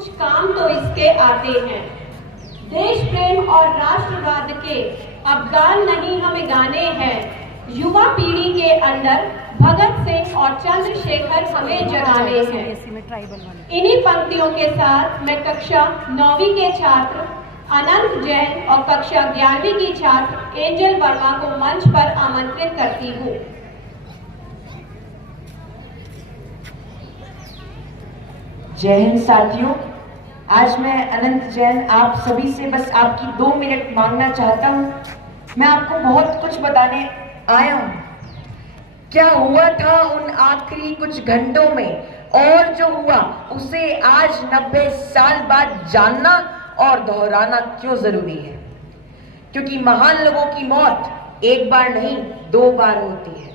कुछ काम तो इसके आते हैं। देश प्रेम और राष्ट्रवाद के अवदान नहीं हमें गाने हैं। युवा पीढ़ी के अंदर भगत सिंह और चंद्रशेखर हमें जगाने हैं। इन्हीं पंक्तियों के साथ मैं कक्षा 9वीं के छात्र अनंत जैन और कक्षा 11वीं की छात्र एंजल वर्मा को मंच पर आमंत्रित करती हूँ। जय हिंद साथियों, आज मैं अनंत जैन आप सभी से बस आपकी 2 मिनट मांगना चाहता हूँ। मैं आपको बहुत कुछ बताने आया हूँ। क्या हुआ था उन आखिरी कुछ घंटों में, और जो हुआ उसे आज 90 साल बाद जानना और दोहराना क्यों जरूरी है? क्योंकि महान लोगों की मौत एक बार नहीं 2 बार होती है।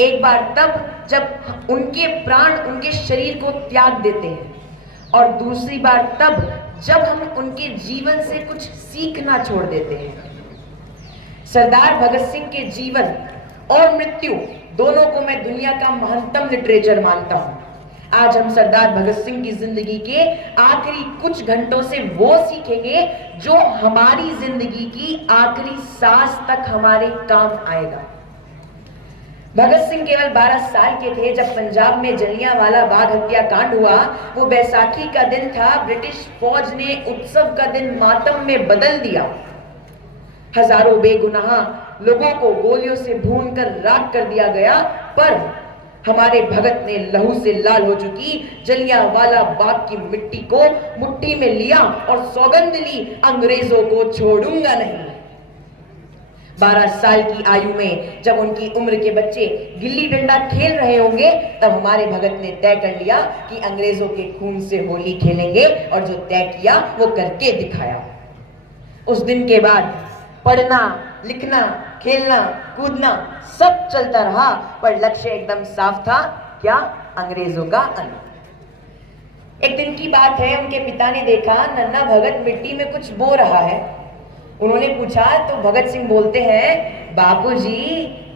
एक बार तब जब उनके प्राण उनके शरीर को त्याग देते हैं, और दूसरी बार तब जब हम उनके जीवन से कुछ सीखना छोड़ देते हैं। सरदार भगत सिंह के जीवन और मृत्यु दोनों को मैं दुनिया का महत्तम लिटरेचर मानता हूं। आज हम सरदार भगत सिंह की जिंदगी के आखिरी कुछ घंटों से वो सीखेंगे जो हमारी जिंदगी की आखिरी सांस तक हमारे काम आएगा। भगत सिंह केवल 12 साल के थे जब पंजाब में जलियांवाला बाग हत्याकांड हुआ। वो बैसाखी का दिन था। ब्रिटिश फौज ने उत्सव का दिन मातम में बदल दिया। हजारों बेगुनाह लोगों को गोलियों से भूनकर राख कर दिया गया, पर हमारे भगत ने लहू से लाल हो चुकी जलियांवाला बाग की मिट्टी को मुट्ठी में लिया और सौगंध ली, अंग्रेजों को छोड़ूंगा नहीं। 12 साल की आयु में जब उनकी उम्र के बच्चे गिल्ली डंडा खेल रहे होंगे, तब हमारे भगत ने तय कर लिया कि अंग्रेजों के खून से होली खेलेंगे, और जो तय किया वो करके दिखाया। उस दिन के बाद पढ़ना, लिखना, खेलना, कूदना सब चलता रहा, पर लक्ष्य एकदम साफ था। क्या? अंग्रेजों का अंत। एक दिन की बात है, उनके पिता ने देखा नन्हा भगत मिट्टी में कुछ बो रहा है। उन्होंने पूछा तो भगत सिंह बोलते हैं, बापूजी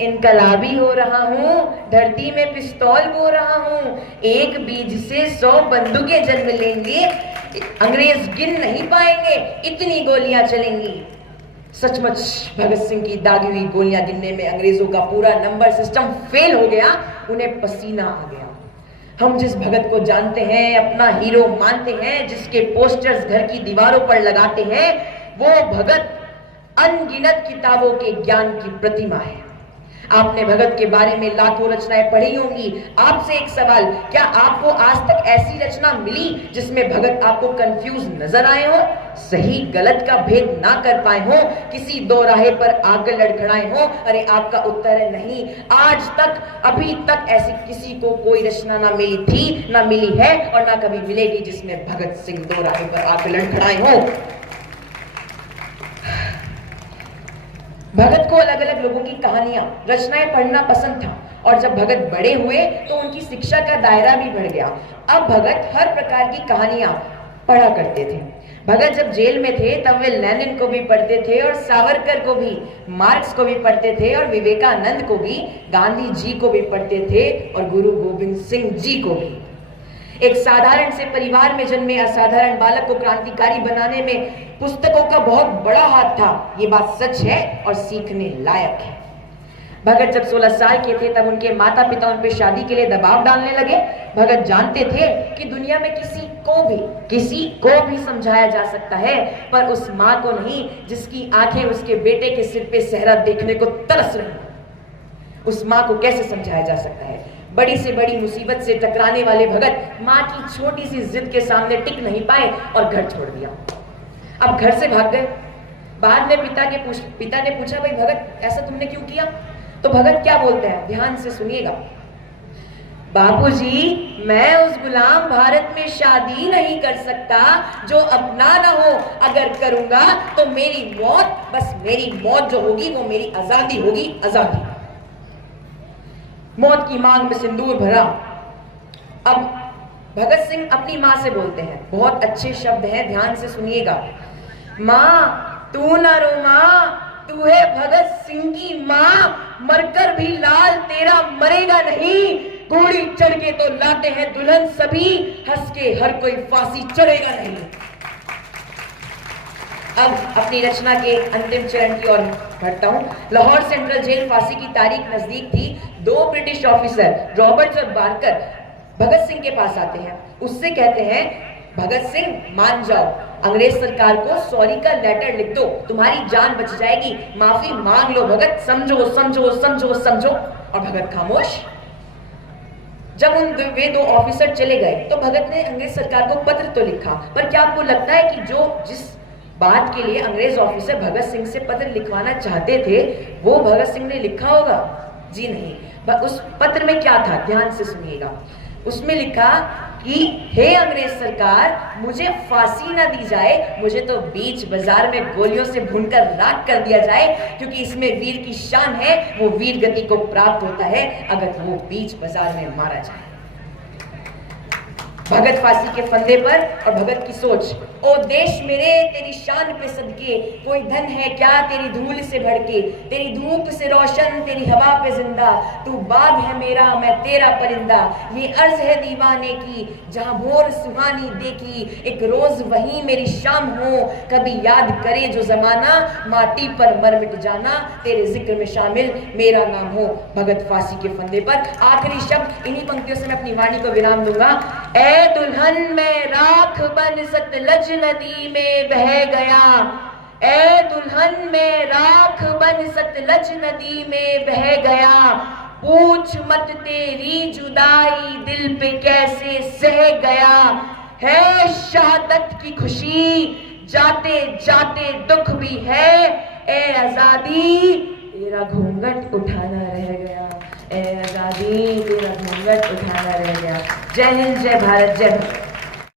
इनकलाबी हो रहा हूँ, धरती में पिस्तौल बो रहा हूँ। एक बीज से 100 बंदूकें जन्म लेंगे, अंग्रेज गिन नहीं पाएंगे, इतनी गोलियां चलेंगी। सचमुच भगत सिंह की दागी हुई गोलियां गिनने में अंग्रेजों का पूरा नंबर सिस्टम फेल हो गया। उन्हें पसीना आ गया। हम जिस भगत को जानते हैं, अपना हीरो मानते हैं, जिसके पोस्टर्स घर की दीवारों पर लगाते हैं, वो भगत अनगिनत किताबों के ज्ञान की प्रतिमा है। आपने भगत के बारे में लाखों रचनाएं पढ़ी होंगी। आपसे एक सवाल, क्या आपको आज तक ऐसी रचना मिली जिसमें भगत आपको कंफ्यूज नजर आए हो, सही गलत का भेद ना कर पाए हो, किसी दो राहे पर आकर लड़खड़ाए हो? अरे आपका उत्तर है नहीं। आज तक, अभी तक ऐसी किसी को कोई रचना ना मिली थी, ना मिली है, और ना कभी मिलेगी जिसमें भगत सिंह दो राहे पर आकर लड़खड़ाए हो। भगत को अलग अलग लोगों की कहानियां, रचनाएं पढ़ना पसंद था, और जब भगत बड़े हुए तो उनकी शिक्षा का दायरा भी बढ़ गया। अब भगत हर प्रकार की कहानियां पढ़ा करते थे। भगत जब जेल में थे तब वे लेनिन को भी पढ़ते थे, और सावरकर को भी, मार्क्स को भी पढ़ते थे, और विवेकानंद को भी, गांधी जी को भी पढ़ते थे, और गुरु गोविंद सिंह जी को भी। एक साधारण से परिवार में जन्मे असाधारण बालक को क्रांतिकारी बनाने में पुस्तकों का बहुत बड़ा हाथ था। ये बात सच है और सीखने लायक है। भगत जब 16 साल के थे तब उनके माता पिता उन पर शादी के लिए दबाव डालने लगे। भगत जानते थे कि दुनिया में किसी को भी समझाया जा सकता है, पर उस माँ को नहीं जिसकी आंखें उसके बेटे के सिर पे सेहरा देखने को तरस रही। उस माँ को कैसे समझाया जा सकता है? बड़ी से बड़ी मुसीबत से टकराने वाले भगत माँ की छोटी सी जिद के सामने टिक नहीं पाए और घर छोड़ दिया। अब घर से भाग गए। बाद में पिता ने पूछा, भाई भगत ऐसा तुमने क्यों किया? तो भगत क्या बोलते हैं, ध्यान से सुनिएगा। बापूजी, मैं उस गुलाम भारत में शादी नहीं कर सकता जो अपना ना हो। अगर करूंगा तो मेरी मौत, बस मेरी मौत जो होगी वो मेरी आजादी होगी, आजादी। मौत की मांग में सिंदूर भरा। अब भगत सिंह अपनी मां से बोलते हैं, बहुत अच्छे शब्द हैं, ध्यान से सुनिएगा। मां तू ना रो मां, तू है भगत सिंह की मां, मरकर भी लाल तेरा मरेगा नहीं। घोड़ी चढ़ के तो लाते हैं दुल्हन सभी, हंस के हर कोई फांसी चढ़ेगा नहीं। अब अपनी रचना के अंतिम चरण की ओर बढ़ता हूं। लाहौर सेंट्रल जेल फांसी की तारीख नजदीक थी। 2 ब्रिटिश ऑफिसर रॉबर्ट्स और बार्कर भगत सिंह के पास आते हैं। उससे कहते हैं, भगत सिंह मान जाओ, अंग्रेज सरकार को सॉरी का लेटर लिख दो, तुम्हारी जान बच जाएगी, माफी मांग लो भगत, समझो समझो समझो समझो। और भगत खामोश। जब वे 2 ऑफिसर चले गए तो भगत ने अंग्रेज सरकार को पत्र तो लिखा, पर क्या आपको लगता है कि जिस बात के लिए अंग्रेज ऑफिसर भगत सिंह से पत्र लिखवाना चाहते थे वो भगत सिंह ने लिखा होगा? जी नहीं। उस पत्र में क्या था, ध्यान से सुनिएगा। उसमें लिखा कि हे अंग्रेज सरकार, मुझे फांसी ना दी जाए, मुझे तो बीच बाजार में गोलियों से भूनकर राख कर दिया जाए, क्योंकि इसमें वीर की शान है, वो वीर गति को प्राप्त होता है अगर वो बीच बाजार में मारा जाए। भगत फांसी के फंदे पर और भगत की सोच, ओ देश मेरे तेरी शान पे सदके, कोई धन है क्या तेरी धूल से भड़के, तेरी धूप से रोशन तेरी हवा पे जिंदा, तू बाग है मेरा मैं तेरा परिंदा, ये अर्ज है दीवाने की जहां भोर सुहानी देखी, एक रोज वही मेरी शाम हो, कभी याद करे जो जमाना, माटी पर मर मिट जाना, तेरे जिक्र में शामिल मेरा नाम हो। भगत फांसी के फंदे पर। आखिरी शब्द इन्हीं पंक्तियों से मैं अपनी वाणी को विराम दूंगा। ए दुल्हन में राख बन सतलज नदी में बह गया, ए दुल्हन में राख बन सतलज नदी में बह गया, पूछ मत तेरी जुदाई दिल पे कैसे सह गया, है शहादत की खुशी जाते जाते दुख भी है, ए आजादी तेरा घूंघट उठाना रह गया, ए आजादी तेरा घूंघट उठाना रह गया। जय हिंद, जय भारत, जय भारत।